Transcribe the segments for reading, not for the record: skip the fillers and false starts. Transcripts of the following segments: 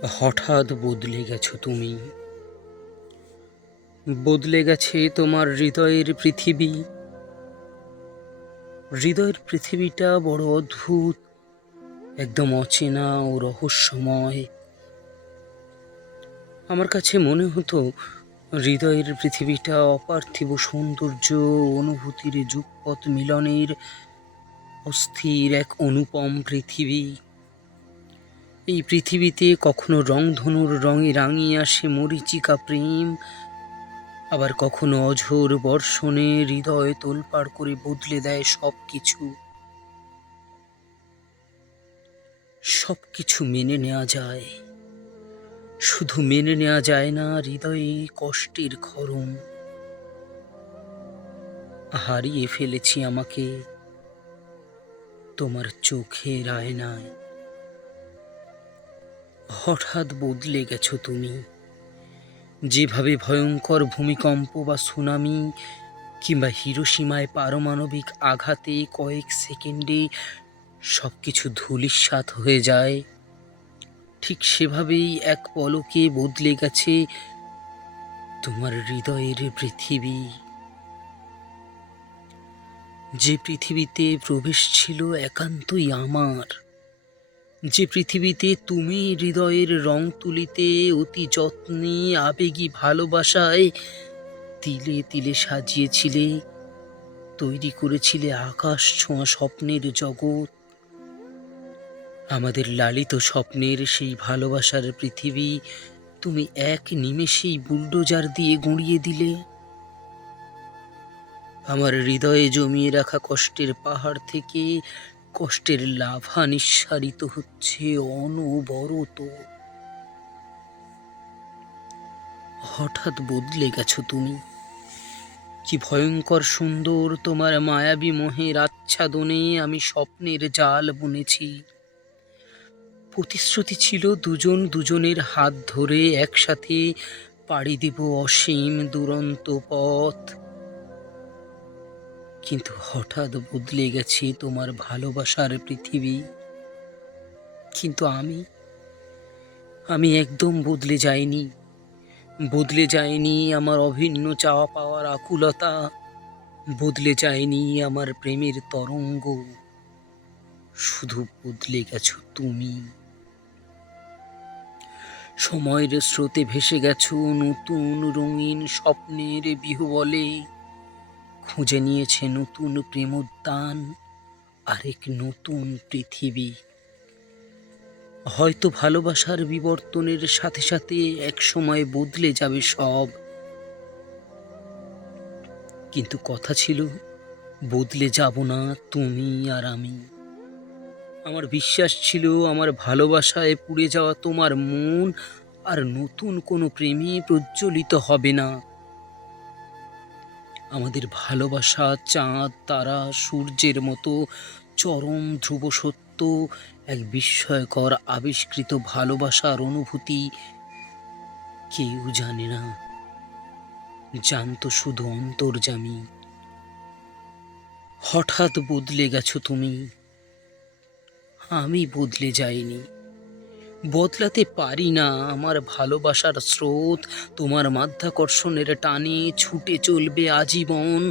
হঠাৎ বদলে গেছো তুমি। বদলে গেছে তোমার হৃদয়ের পৃথিবী। হৃদয়ের পৃথিবীটা বড় অদ্ভুত, একদম অচেনা ও রহস্যময়। আমার কাছে মনে হতো হৃদয়ের পৃথিবীটা অপার্থিব সৌন্দর্য ও অনুভূতির যুগপৎ মিলনের অস্থির এক অনুপম পৃথিবী। এই পৃথিবীতে কখনো রংধনুর রঙে রাঙিয়ে আসে মরীচিকা প্রেম, আবার কখনো অঝোর বর্ষণে হৃদয় তোলপাড় করে বদলে দেয় সবকিছু। সবকিছু মেনে নেওয়া যায়, শুধু মেনে নেওয়া যায় না হৃদয়ে কষ্টের ক্ষরণ। হারিয়ে ফেলেছি আমাকে তোমার চোখের আয়নায়। হঠাৎ বদলে গেছো তুমি। যেভাবে ভয়ঙ্কর ভূমিকম্প বা সুনামি কিংবা হিরোশিমায় পারমাণবিক আঘাতে কয়েক সেকেন্ডে সবকিছু ধূলিসাৎ হয়ে যায়, ঠিক সেভাবেই এক পলকে বদলে গেছে তোমার হৃদয়ের পৃথিবী। যে পৃথিবীতে প্রবেশ ছিল একান্তই আমার, যে পৃথিবীতে তুমি হৃদয়ের রং তুলিতে অতি যত্নে আবেগী ভালোবাসায় তিলে তিলে সাজিয়েছিলে, তৈরি করেছিলে আকাশ ছোঁয়া স্বপ্নের জগৎ। আমাদের লালিত স্বপ্নের সেই ভালোবাসার পৃথিবী তুমি এক নিমেষেই বুলডোজার দিয়ে গুঁড়িয়ে দিলে। আমার হৃদয়ে জমিয়ে রাখা কষ্টের পাহাড় থেকে কষ্টের লাভা নিঃসারিত হচ্ছে অনবরত। হঠাৎ বদলে গেছো তুমি। কি ভয়ঙ্কর সুন্দর তোমার মায়াবী মোহের আচ্ছাদনে আমি স্বপ্নের জাল বুনেছি। প্রতিশ্রুতি ছিল দুজন দুজনের হাত ধরে একসাথে পাড়ি দিব অসীম দুরন্ত পথ। কিন্তু হঠাৎ বদলে গেছে তোমার ভালোবাসার পৃথিবী। কিন্তু আমি একদম বদলে যাইনি। বদলে যায়নি আমার অভিন্ন চাওয়া পাওয়ার আকুলতা, বদলে যায়নি আমার প্রেমের তরঙ্গ। শুধু বদলে গেছো তুমি। সময়ের স্রোতে ভেসে গেছো নতুন রঙিন স্বপ্নের বিহবলে। খুঁজে নিয়েছে নতুন প্রেমোদ্যান, আরেক নতুন পৃথিবী। হয়তো ভালোবাসার বিবর্তনের সাথে সাথে এক সময় বদলে যাবে সব, কিন্তু কথা ছিল বদলে যাব না তুমি আর আমি। আমার বিশ্বাস ছিল আমার ভালোবাসায় পুড়ে যাওয়া তোমার মন আর নতুন কোনো প্রেমে প্রজ্বলিত হবে না। আমাদের ভালোবাসা চাঁদ তারা সূর্যের মতো চরম ধ্রুব সত্য, এক বিস্ময়কর আবিষ্কৃত ভালোবাসার অনুভূতি। কেউ জানে না, জানতো শুধু অন্তর্যামী। হঠাৎ বদলে গেছো তুমি। আমি বদলে যাইনি, বদলাতে পারি না। আমার ভালোবাসার স্রোত তোমার মাধ্যাকর্ষণের টানে ছুটে চলবে আজীবন।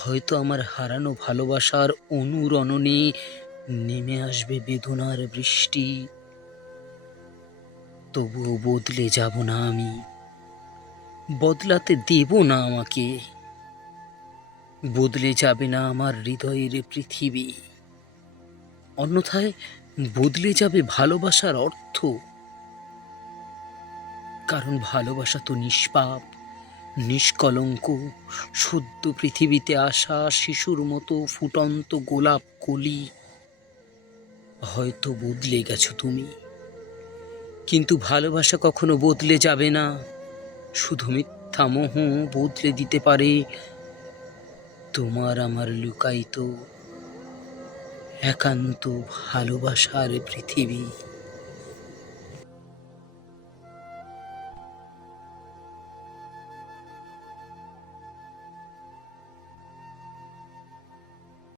হয়তো আমার হারানো ভালোবাসার অনুরণনে নেমে আসবে বেদনার বৃষ্টি, তবুও বদলে যাব না আমি। বদলাতে দেব না আমাকে। বদলে যাবে না আমার হৃদয়ের পৃথিবী। অন্যথায় বদলে যাবে ভালোবাসার অর্থ। কারণ ভালোবাসা তো নিষ্পাপ, নিষ্কলঙ্ক, সদ্য পৃথিবীতে আসা শিশুর মতো ফুটন্ত গোলাপ কলি। হয়তো বদলে গেছো তুমি, কিন্তু ভালোবাসা কখনো বদলে যাবে না। শুধু মিথ্যা মোহ বদলে দিতে পারে তোমার আমার লুকায়িত একান্ত ভালোবাসার পৃথিবী।